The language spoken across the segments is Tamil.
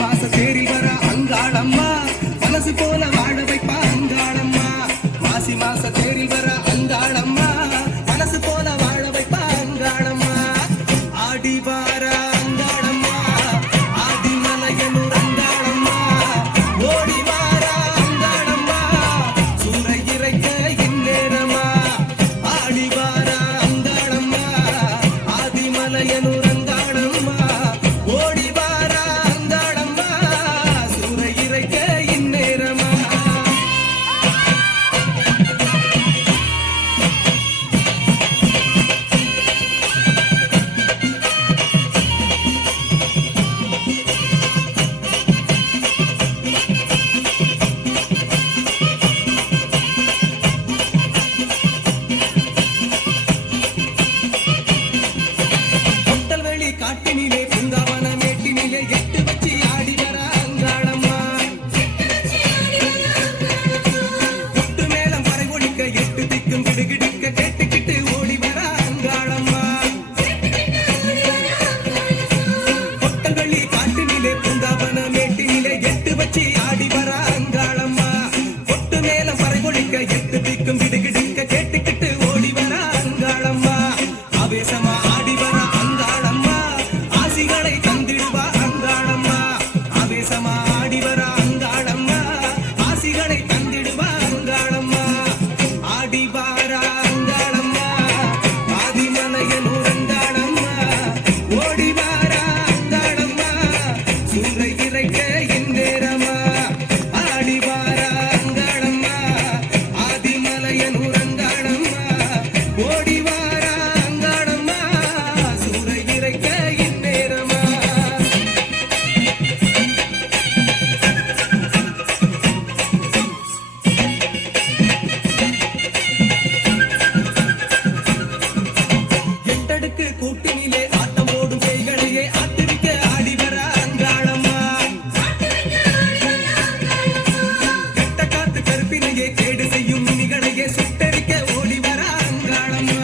மாச தேறி வர அங்காளம்மா மனசு போல வாழ வைப்பா அங்காளம்மா மாசி மாச தேறி வர அங்காளம்மா மனசு போல வாழ வைப்பா அங்காளம்மா ஆடி வார அங்காளம்மா ஆதிமலையனூர் அங்காளம்மா ஓடி வார அங்காளம்மா சூறை இறைக்க இந்நேரமா ஆடி வார அங்காளம்மா ஆதிமலையனூர் அங்காளம்மா ஓடி வார அங்காளம்மா சூறை இறைக்க இந்நேரமா காட்டினிலே பூங்காவன மேட்டினிலே எட்டு வச்சு ஆடி வர அங்காளம்மா கொட்டு மேளம் பறை ஒழிக்க எட்டு திக்கும் கிடுகிடுக்க கேட்டுக்கிட்டு ஓடி வர அங்காளம்மா கொட்டவள்ளி காட்டினிலே பூங்காவன மேட்டினிலே எட்டு வச்சு ஆடி வர அங்காளம்மா கொட்டு மேளம் பறை ஒழிக்க எட்டு திக்கும் கிடுகிடுக்க கேட்டுக்கிட்டு ஓடி வர அங்காளம்மா ஆவேசமா ஆடி வர அங்காளம்மா ஆசிகளை தந்திடுவா அங்காளம்மா ஆவேசமா ஆடி வர அங்காளம்மா ஆசிகளை தந்திடுவா அங்காளம்மா ஆடி வார அங்காளம்மா ஆதிமலையனூர் அங்காளம்மா ஓடி வார அங்காளம்மா சூறை இறைக்க இந்நேரமா ஆடி வார அங்காளம்மா ஆதிமலையனூர் அங்காளம்மா ஓடி வார அங்காளம்மா சூறை இறைக்க இந்நேரமா எட்டடுக்கு கூட்டினிலே ஆட்டம் ஓடும் கைகளையே ஆட்டுவிக்க ஆடி வர அங்காளம்மா கெட்ட காத்து கருப்பினையே கேடு செய்யும் மினிகளையே சுட்டரிக்க ஓடி வர அங்காளம்மா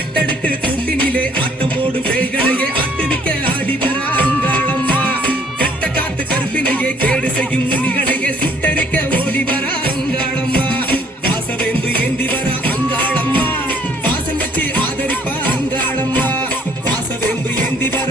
எட்டடுக்கு கூட்டினிலே ஆட்டம் ஓடும் கைகளையே ஆட்டுவிக்க ஆடி வர அங்காளம்மா கெட்ட காத்து கருப்பினையே கேடு செய்யும் மினிகளையே சுட்டரிக்க ஓடி வர அங்காளம்மா வாசவேந்து ஏந்தி வர அங்காளம்மா வாசம் வச்சு ஆதரிப்பா அங்காளம்மா வாசவேந்து ஏந்தி வர